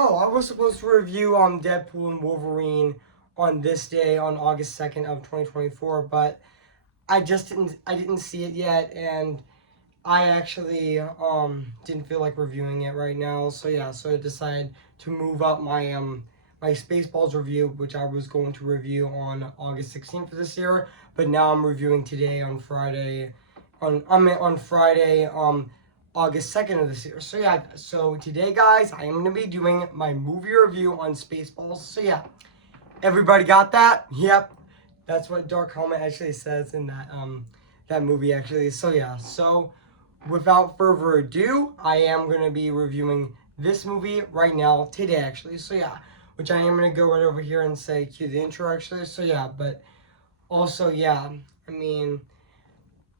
Oh, I was supposed to review Deadpool and Wolverine on this day, on August 2nd of 2024, but I didn't see it yet, and I actually didn't feel like reviewing it right now. So yeah, so I decided to move up my Spaceballs review, which I was going to review on August 16th of this year, but now I'm reviewing today on Friday, on Friday August 2nd of this year. So yeah, so today guys, I am going to be doing my movie review on Spaceballs. So yeah, everybody got that? Yep. That's what Dark Helmet actually says in that movie actually. So yeah, so without further ado, I am going to be reviewing this movie right now, today actually. So yeah, which I am going to go right over here and say cue the intro actually. So yeah, but also yeah, I mean,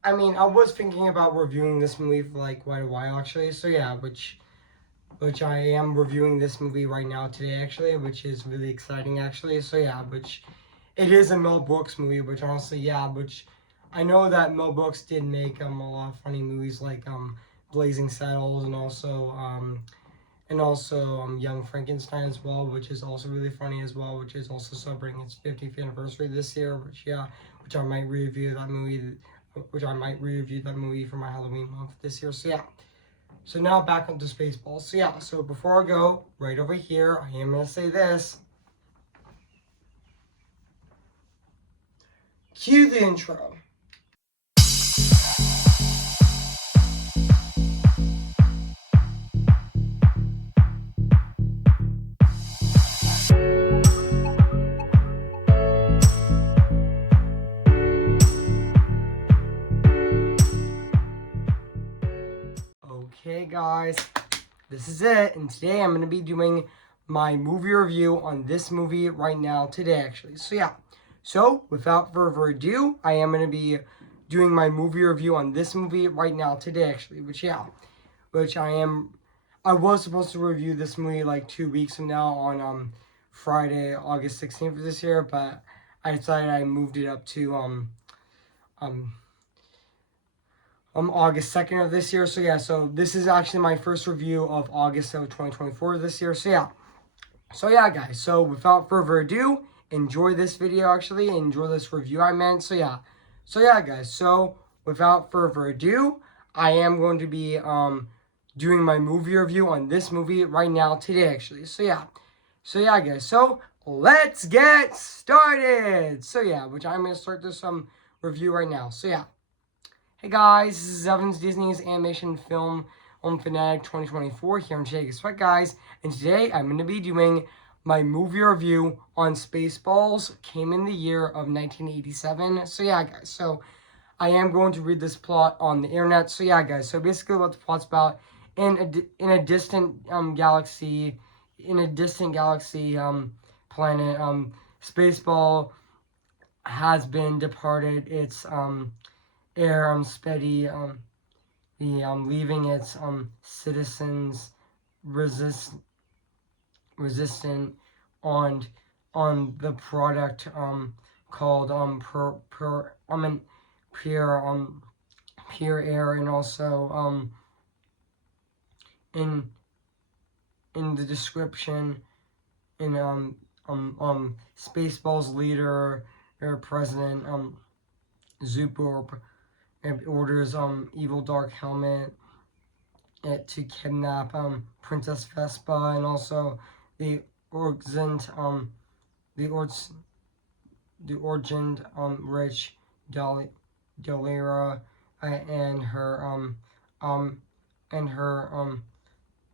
I was thinking about reviewing this movie for like quite a while actually. So yeah, which I am reviewing this movie right now today actually, which is really exciting actually. So yeah, which it is a Mel Brooks movie, which honestly, yeah, which I know that Mel Brooks did make a lot of funny movies like Blazing Saddles and also Young Frankenstein as well, which is also really funny as well, which is also celebrating its 50th anniversary this year, which yeah, which I might review that movie, for my Halloween month this year. So yeah. So now back onto Spaceballs. So yeah, so before I go, right over here, I am gonna say this. Cue the intro. Okay, guys, this is it, and today I'm going to be doing my movie review on this movie right now, today, actually. So, yeah, so without further ado, I am going to be doing my movie review on this movie right now, today, actually, which I was supposed to review this movie like 2 weeks from now on Friday, August 16th of this year, but I decided I moved it up to um, August 2nd of this year. So yeah, so this is actually my first review of August of 2024 this year. So yeah, guys. So without further ado, enjoy this video actually. Enjoy this review I meant. So yeah, guys. So without further ado, I am going to be doing my movie review on this movie right now today actually. So yeah, guys. So let's get started. So yeah, which I'm gonna start this review right now. So yeah. Hey guys, this is Evans, Disney's animation film fanatic 2024 here in Vegas. Right, guys, and today I'm going to be doing my movie review on Spaceballs. Came in the year of 1987. So yeah, guys. So I am going to read this plot on the internet. So yeah, guys. So basically, what the plot's about in a distant galaxy, planet Spaceball has been departed. It's air steady the leaving its citizens resist resistant on the product called pure pure air, and also in the description in Spaceballs leader or president Zupo orders evil Dark Helmet to kidnap Princess Vespa, and also the Orgent Rich Dalera and her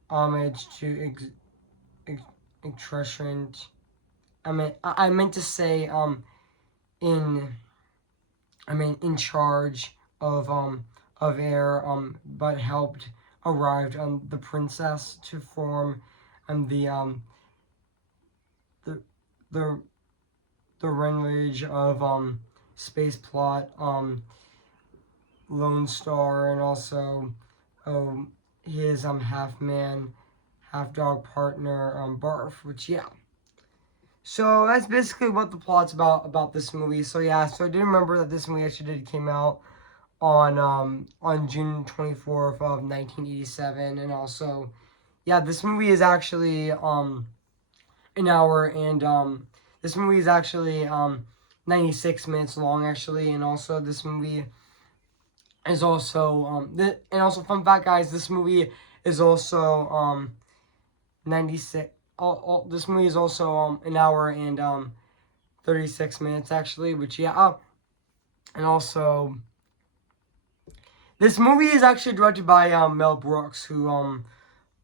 homage to Extrusion. I meant to say in charge of air but helped arrived the princess to form the the the the lineage of space plot Lone Star, and also his half man half dog partner Barf, which yeah. So that's basically what the plot's about this movie. So yeah, so I did remember that this movie actually came out on June 24th of 1987, and also yeah, this movie is actually an hour, and this movie is actually 96 minutes long actually, and also this movie is also and also fun fact, guys, this movie is also 96. This movie is also an hour and 36 minutes actually, which yeah, and also this movie is actually directed by Mel Brooks, who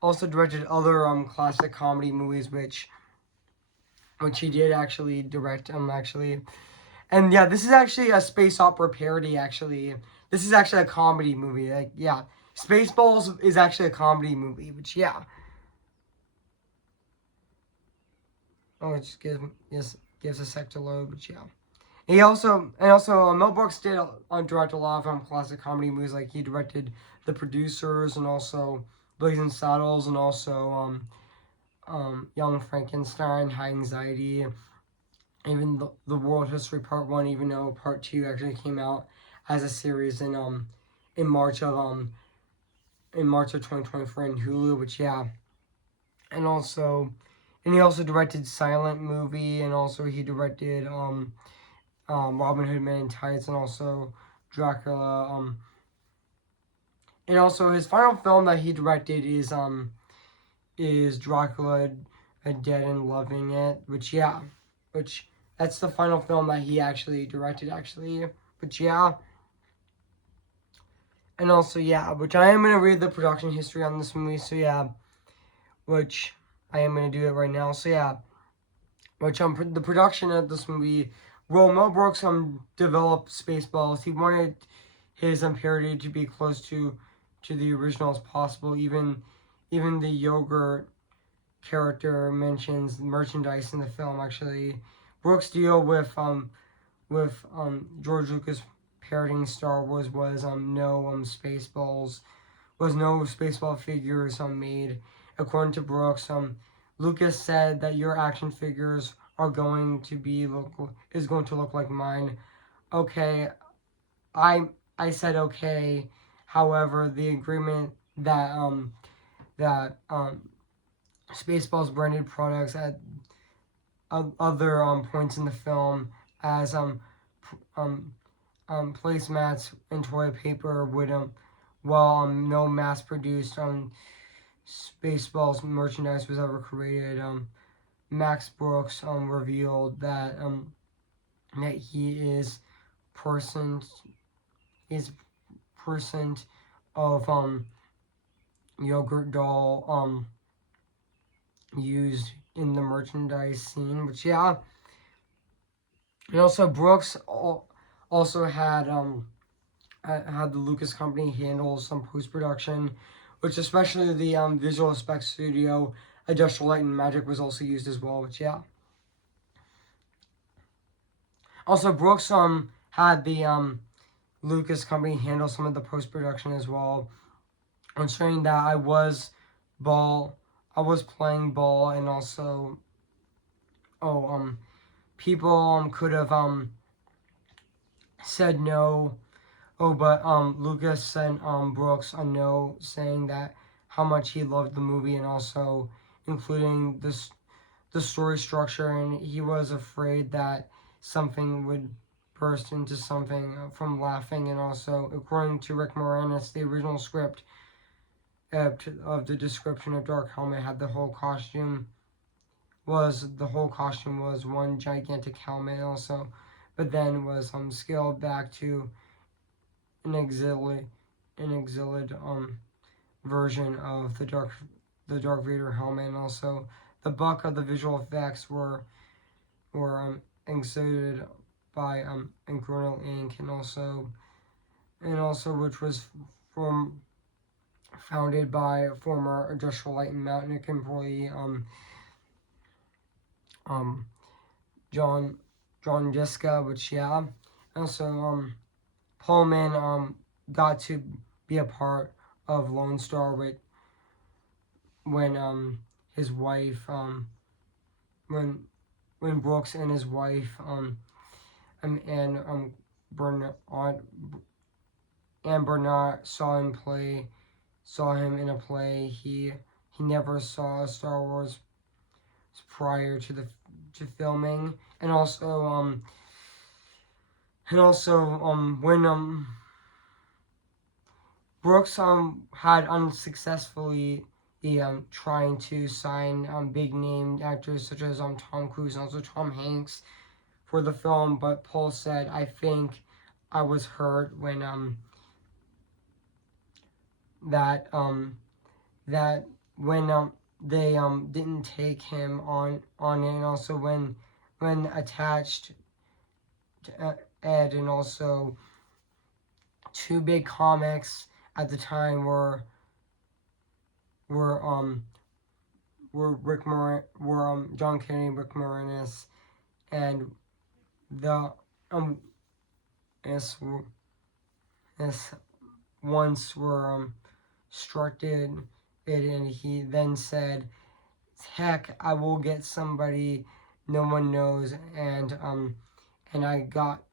also directed other classic comedy movies, which he did actually direct actually. And yeah, this is actually a space opera parody actually. This is actually a comedy movie. Like yeah, Spaceballs is actually a comedy movie, which yeah. Oh, it just gives a sec to load, but yeah. Mel Brooks did direct a lot of classic comedy movies. Like he directed The Producers and also Blazing Saddles and also Young Frankenstein, High Anxiety, even the World History Part 1, even though Part 2 actually came out as a series in March of 2024 in Hulu, which yeah. And also he also directed Silent Movie, and also he directed Robin Hood Men in Tights, and also Dracula. And also his final film that he directed is Dracula, Dead and Loving It, which that's the final film that he actually directed actually. But yeah, and also yeah, which I am gonna read the production history on this movie. So yeah, which I am gonna do it right now. So yeah, which the production of this movie. Well, Mel Brooks developed Spaceballs. He wanted his parody to be close to the original as possible. Even the yogurt character mentions merchandise in the film. Actually, Brooks' deal with George Lucas parodying Star Wars was no Spaceball figures made. According to Brooks, Lucas said that your action figures are going to look like mine. Okay, I said okay. However, the agreement that Spaceballs branded products at other points in the film as um, placemats and toilet paper would while no mass produced Spaceballs merchandise was ever created. Max Brooks revealed that he percent is percent of yogurt doll used in the merchandise scene, which yeah. And also Brooks also had the Lucas company handle some post production, which especially the visual effects studio Industrial Light and Magic was also used as well, which yeah. Also Brooks had the Lucas company handle some of the post production as well, ensuring that I was playing ball, and also people could have said no. Oh, but Lucas sent Brooks a note saying that how much he loved the movie, and also including the story structure, and he was afraid that something would burst into something from laughing. And also, according to Rick Moranis, the original script of the description of Dark Helmet had the whole costume was one gigantic helmet also, but then was scaled back to an exiled version of the Dark Vader helmet. And also the bulk of the visual effects were exerted by Inferno Inc. and also which was founded by former Industrial Light and Magic employee John Jiska, which yeah. Also Pullman got to be a part of Lone Star when his wife when Brooks and his wife and Bernard saw him in a play. He he never saw Star Wars prior to filming, and also when Brooks had unsuccessfully trying to sign big name actors such as Tom Cruise and also Tom Hanks for the film, but Paul said, "I think I was hurt when that when they didn't take him on it, and also when attached to Ed, and also two big comics at the time were John Kennedy, Rick Moranis, and the this once were structed it, and he then said, "Heck, I will get somebody no one knows," and I got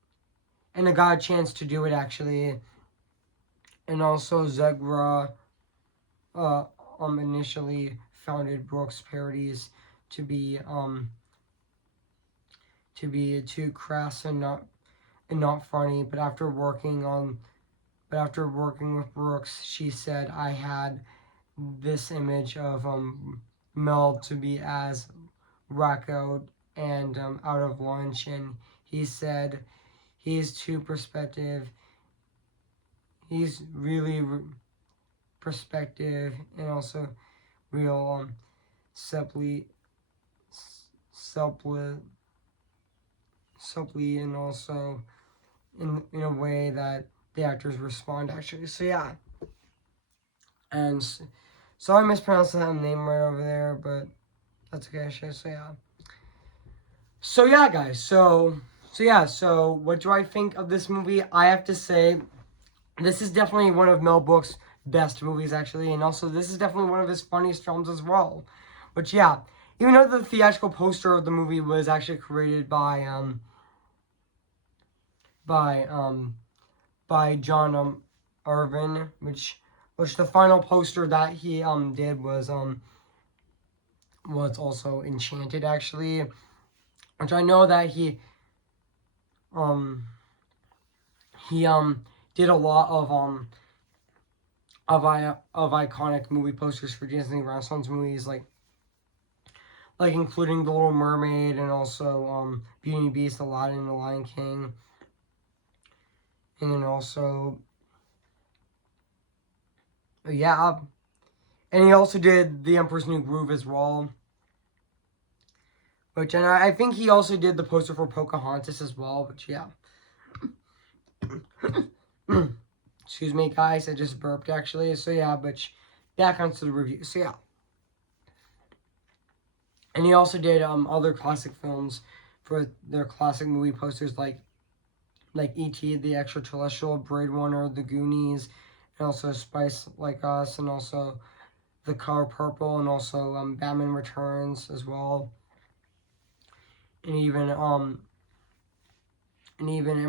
a chance to do it actually, and also Zegra initially founded Brooks Parodies to be too crass and not funny, but after working with Brooks, she said, "I had this image of Mel to be as wacko and out of lunch," and he said he's too perspective. He's really perspective and also real supply, and also in a way that the actors respond actually. So yeah, and so I mispronounced that name right over there, but that's okay. So yeah. So yeah, guys. So yeah. So what do I think of this movie? I have to say, this is definitely one of Mel Brooks' best movies, actually, and also this is definitely one of his funniest films as well. But yeah, even though the theatrical poster of the movie was actually created by John Irvin, which the final poster that he did was also Enchanted, actually, which I know that he did a lot of iconic movie posters for Disney Renaissance movies, like including The Little Mermaid, and also Beauty and the Beast, Aladdin, The Lion King, and then also yeah, and he also did The Emperor's New Groove as well. Which, and I think he also did the poster for Pocahontas as well, which yeah. Excuse me, guys, I just burped actually. So yeah, but back onto the review. So yeah. And he also did other classic films for their classic movie posters like E.T., The Extraterrestrial, Blade Runner, The Goonies, and also Spice Like Us, and also The Color Purple, and also Batman Returns as well. And even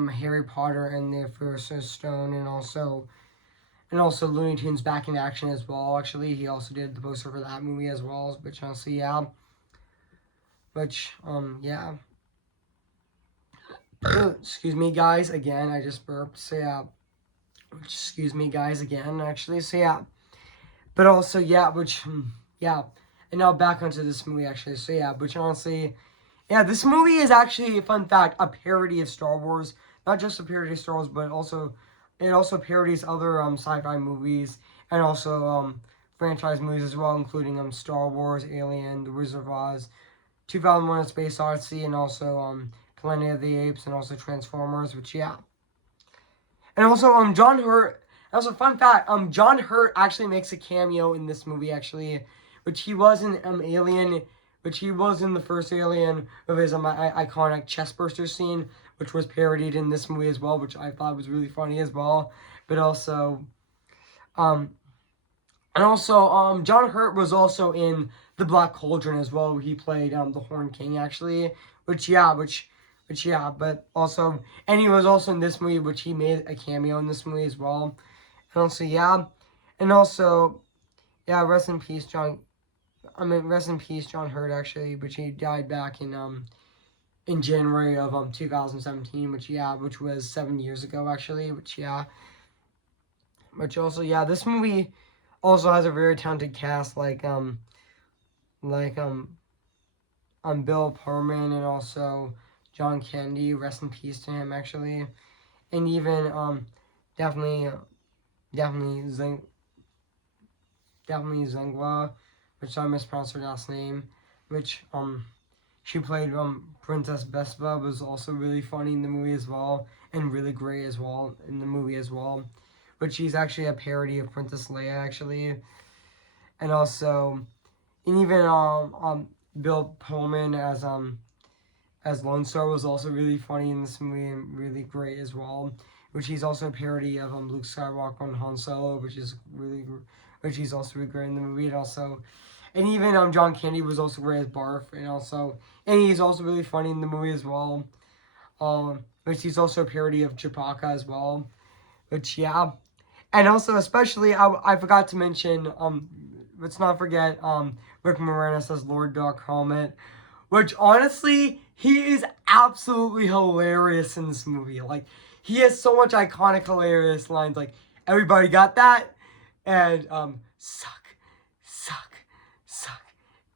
Harry Potter and the Philosopher's Stone, and also Looney Tunes Back in Action as well. Actually, he also did the poster for that movie as well. Which honestly, yeah. Which yeah. Excuse me, guys. Again, I just burped. So yeah. Excuse me, guys. Again, actually. So yeah. But also yeah. Which yeah. And now back onto this movie actually. So yeah. Which honestly. Yeah, this movie is actually, fun fact, a parody of Star Wars. Not just a parody of Star Wars, but it also parodies other sci-fi movies, and also franchise movies as well, including Star Wars, Alien, The Wizard of Oz, 2001: A Space Odyssey, and also Planet of the Apes, and also Transformers. Which yeah, and also John Hurt. Also, fun fact, John Hurt actually makes a cameo in this movie actually, which he was in Alien. Which he was in the first Alien of his iconic chestburster scene, which was parodied in this movie as well, which I thought was really funny as well. But also, John Hurt was also in The Black Cauldron as well. He played the Horn King actually, but also, and he was also in this movie, which he made a cameo in this movie as well. And also, yeah, rest in peace, John I mean, rest in peace, John Hurt, actually, which he died back in January of 2017, which was 7 years ago, actually, which also, this movie also has a very talented cast, like Bill Pullman and also John Candy. Rest in peace to him, actually, and even definitely definitely Zing definitely Zengwa, which I mispronounced her last name, which she played Princess Vespa, was also really funny in the movie as well, and really great as well in the movie as well. But she's actually a parody of Princess Leia, actually, and also, and even Bill Pullman as Lone Star was also really funny in this movie and really great as well. Which he's also a parody of Luke Skywalker and Han Solo, which he's also really great in the movie, and even John Candy was also great as Barf, and he's also really funny in the movie as well. Which he's also a parody of Chewbacca as well. And also especially I forgot to mention let's not forget Rick Moranis as Lord Dark Helmet, which honestly he is absolutely hilarious in this movie. Like he has so much iconic hilarious lines like everybody got that and suck suck suck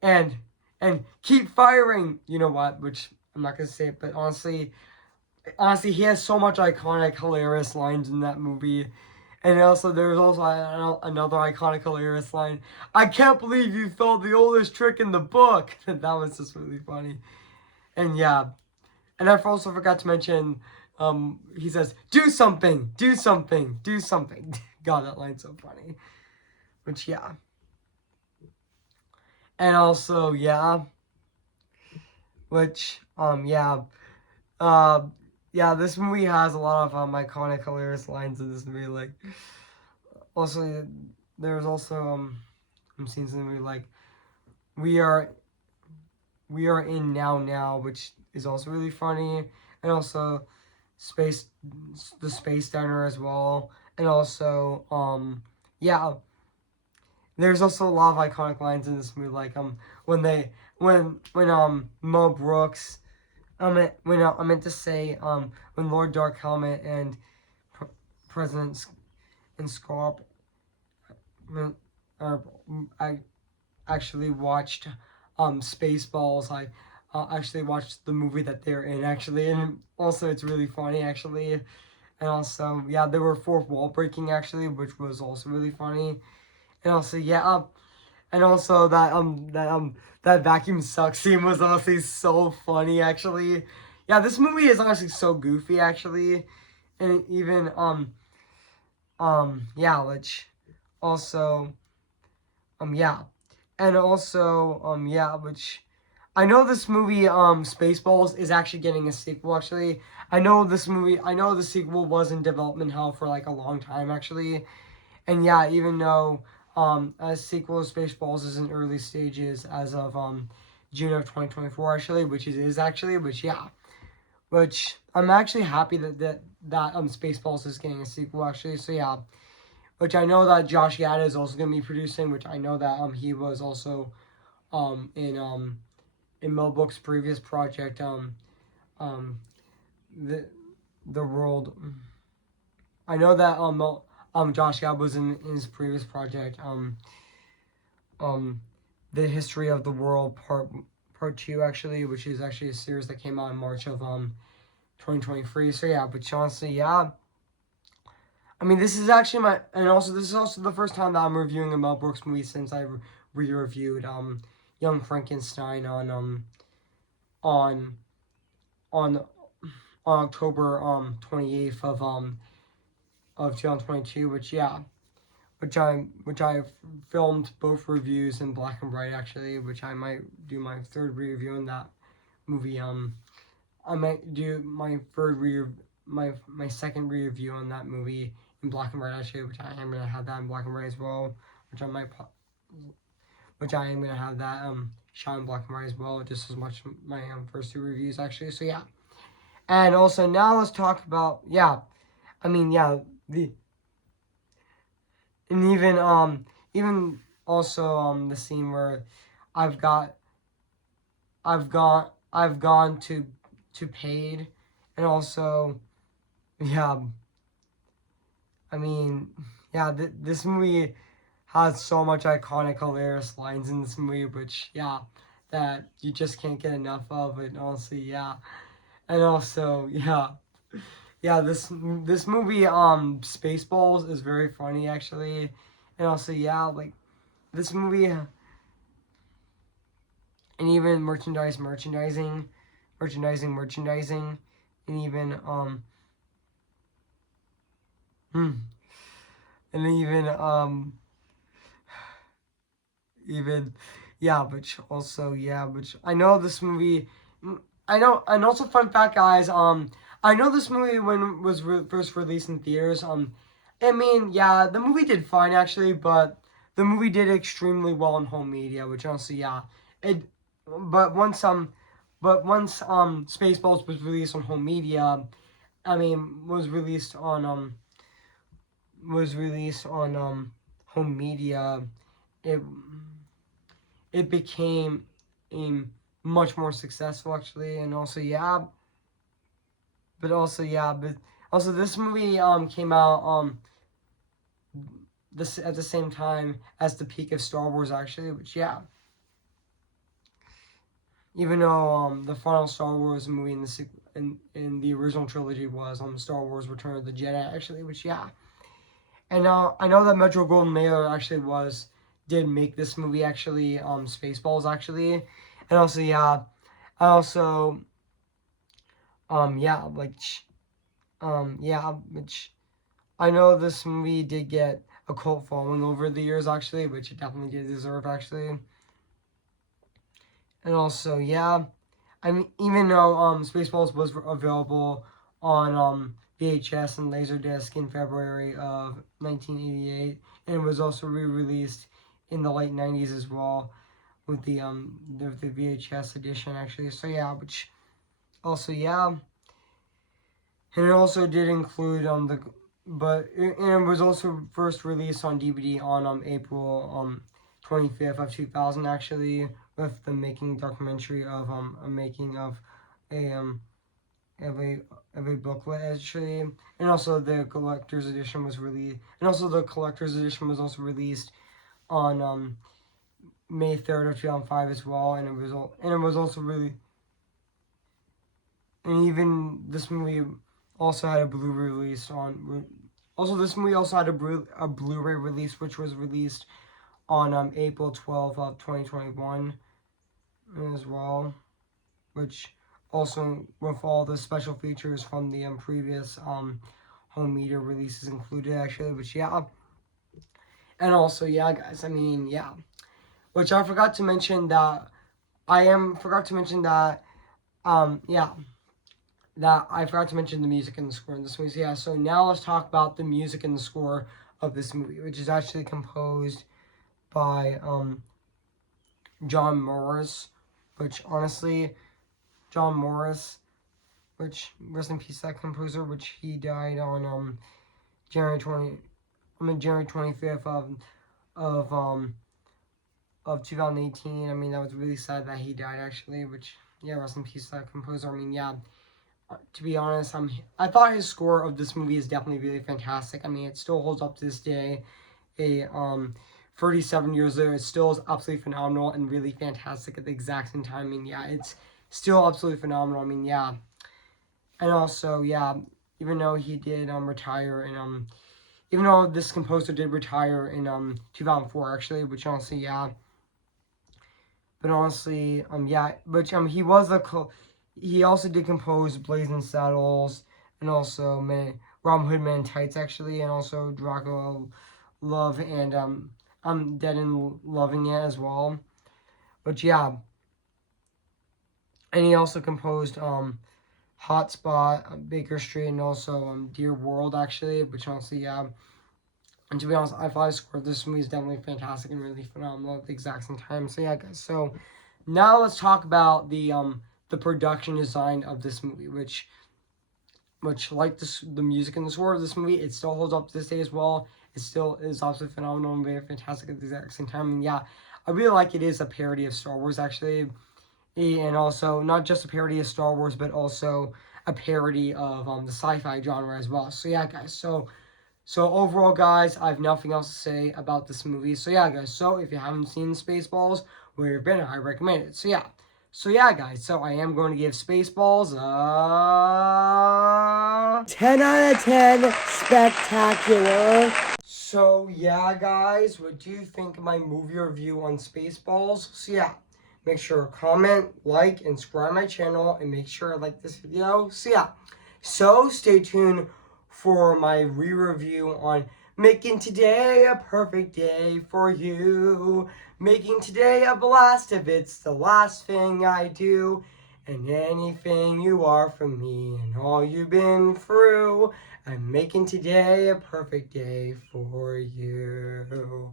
and keep firing, you know what, which I'm not gonna say it, but honestly he has so much iconic hilarious lines in that movie. And also, there's also another iconic, hilarious line. I can't believe you fell the oldest trick in the book. That was just really funny. And and I also forgot to mention, he says, do something, do something, do something. God, that line's so funny. Which, And also, which, this movie has a lot of iconic, hilarious lines in this movie. Like, also, there's also scenes in the movie like we are in now, which is also really funny, and also the Space Diner as well, and also there's also a lot of iconic lines in this movie, like when Mo Brooks, I meant to say when Lord Dark Helmet and President and Scarp, I actually watched Spaceballs. I actually watched the movie that they're in, actually, and also it's really funny, actually, and also they were fourth wall breaking, actually, which was also really funny, and also and also that vacuum suck scene was honestly so funny, actually. This movie is honestly so goofy, actually, and even which also and also which I know this movie Spaceballs is actually getting a sequel, actually. I know the sequel was in development hell for like a long time, actually. And even though a sequel to Spaceballs is in early stages as of June of 2024, actually, which it is, actually, which I'm actually happy that Spaceballs is getting a sequel, actually. So which I know that Josh Gad is also going to be producing, which I know that he was also in Mel Brooks' previous project, the world. I know that Josh Gad was in his previous project, the History of the World Part 2, actually, which is actually a series that came out in March of 2023. So but honestly, I mean, this is actually this is also the first time that I'm reviewing a Mel Brooks movie since I re-reviewed Young Frankenstein on on October 28th of 2022, which I filmed both reviews in black and white, actually, which I might do my third review in that movie. I might do my my second review on that movie in black and white, actually, which I am gonna have that in black and white as well, which I am gonna have that shot in black and white as well, just as much my first two reviews, actually. So and also now let's talk about I mean the and even also the scene where I've got I've gone to paid, and also yeah, I mean yeah, this movie has so much iconic, hilarious lines in this movie, which yeah, that you just can't get enough of. And also yeah, and also yeah, yeah, this movie Spaceballs is very funny actually, and also yeah, like this movie, and even merchandising, and even hmm, and even yeah, but also yeah, but I know this movie. I know, and also fun fact, guys. I know this movie when it was first released in theaters. I mean, yeah, the movie did fine actually, but the movie did extremely well in home media, which honestly, yeah, it. But once Spaceballs was released on home media, I mean, was released on home media. It it became much more successful actually, and also yeah, but also this movie came out this at the same time as the peak of Star Wars actually, which yeah, even though the final Star Wars movie in the original trilogy was Star Wars Return of the Jedi actually, which yeah, and I know that Metro Golden Mayer actually did make this movie actually Spaceballs actually, and also yeah, I also yeah, like yeah, which I know this movie did get a cult following over the years actually, which it definitely did deserve actually. And also, yeah, I mean, even though Spaceballs was available on VHS and Laserdisc in February of 1988, and it was also re-released in the late 90s as well with the VHS edition actually. So yeah, which also yeah, and it also did include and it was also first released on DVD on April 25th of 2000 actually, with the making documentary of a making a of a of a booklet actually, and also the collector's edition was released, and also the collector's edition was also released on May 3rd of 2005 as well, and it was also really, and even this movie also had a Blu-ray release on. Also, this movie also had a Blu-ray release, which was released on April 12th of 2021 as well, which also with all the special features from the previous home media releases included actually, which yeah, and also yeah, guys, I mean yeah, which I forgot to mention that forgot to mention that yeah, that I forgot to mention the music and the score in this movie. So yeah, so now let's talk about the music and the score of this movie, which is actually composed by John Morris, which honestly, John Morris, which rest in peace that composer, which he died on January 20 January 25th of um of 2018. I mean, that was really sad that he died actually, which yeah, rest in peace that composer. I mean, yeah, to be honest, I thought his score of this movie is definitely really fantastic. I mean, it still holds up to this day. 37 years later, it still is absolutely phenomenal and really fantastic at the exact same time. I mean, yeah, it's still absolutely phenomenal. I mean, yeah, and also, yeah, even though he did retire and even though this composer did retire in 2004 actually, which honestly, yeah, but honestly, yeah, but he also did compose Blazing Saddles and also Robin Hood Men in Tights actually, and also Dracula Love and I'm Dead and Loving It as well. But yeah, and he also composed Hotspot, Baker Street, and also Dear World actually, which honestly, yeah. And to be honest, I thought the score of this movie is definitely fantastic and really phenomenal at the exact same time. So yeah, guys. So now let's talk about the production design of this movie, which like the music and the score of this movie, it still holds up to this day as well. It still is absolutely phenomenal and very fantastic at the exact same time. And yeah, I really like it is a parody of Star Wars, actually. And also, not just a parody of Star Wars, but also a parody of the sci-fi genre as well. So yeah, guys. So overall, guys, I have nothing else to say about this movie. So yeah, guys. So if you haven't seen Spaceballs, where you've been, I recommend it. So yeah. So yeah, guys. So I am going to give Spaceballs 10 out of 10 spectacular. So yeah, guys, what do you think of my movie review on Spaceballs? So yeah, make sure to comment, like, and subscribe my channel, and make sure to like this video. So yeah, so stay tuned for my re-review on Making Today a Perfect Day for You. Making today a blast if it's the last thing I do. And anything you are from me and all you've been through. I'm making today a perfect day for you.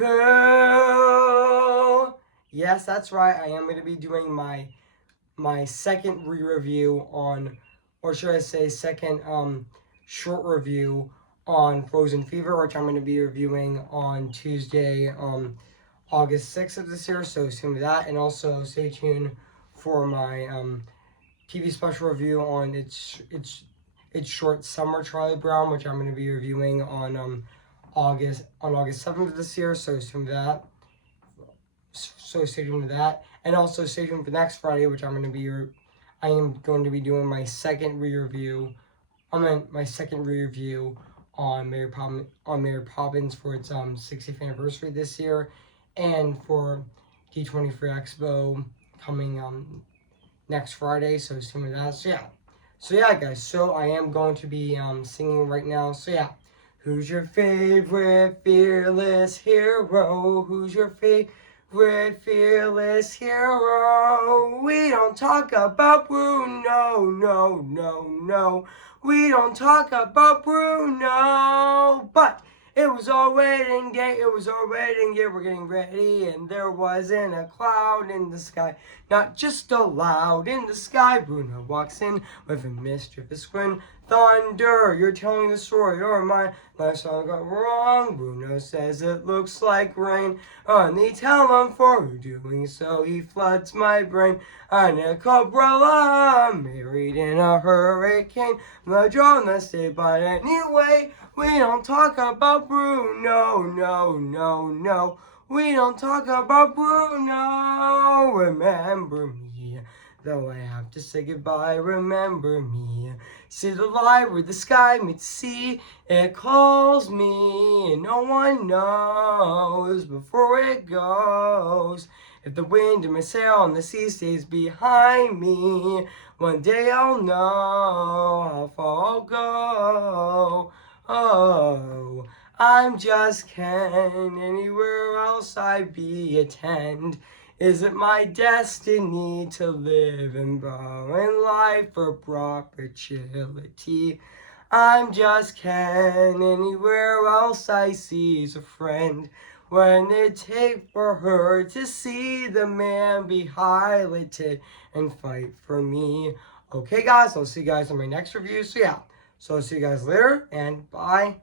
Oh. Yes, that's right. I am going to be doing my second re-review on, or should I say second short review on Frozen Fever, which I'm going to be reviewing on Tuesday, August 6th of this year. So stay tuned for that, and also stay tuned for my TV special review on its short Summer Charlie Brown, which I'm going to be reviewing on August 7th of this year. So stay tuned for that. So stay tuned for that, and also stay tuned for next Friday, which I am going to be doing my second re-review. My second re-review on Mary Poppins for its 60th anniversary this year, and for D23 Expo coming next Friday. So stay tuned for that. So yeah, guys. So I am going to be singing right now. So yeah, who's your favorite fearless hero? Who's your favorite fearless hero? We don't talk about Bruno, no. We don't talk about Bruno, but it was all wedding day, we're getting ready, and there wasn't a cloud in the sky, not just a loud in the sky. Bruno walks in with a mischievous grin. Thunder, you're telling the story, or my last song got wrong. Bruno says it looks like rain. Only tell him for doing so, he floods my brain. I'm a umbrella, married in a hurricane. The drone let's stay, but anyway, we don't talk about Bruno, no. We don't talk about Bruno. Remember me, though I have to say goodbye. Remember me. See the light where the sky meets the sea. It calls me, and no one knows before it goes. If the wind in my sail and the sea stays behind me, one day I'll know how far I'll go. Oh, I'm just Ken. Anywhere else I'd be attend. Is it my destiny to live and bow in life for perpetuity? I'm just Ken. Anywhere else I see is a friend. When it take for her to see the man be highlighted and fight for me. Okay, guys, I'll see you guys on my next review. So yeah, so I'll see you guys later, and bye.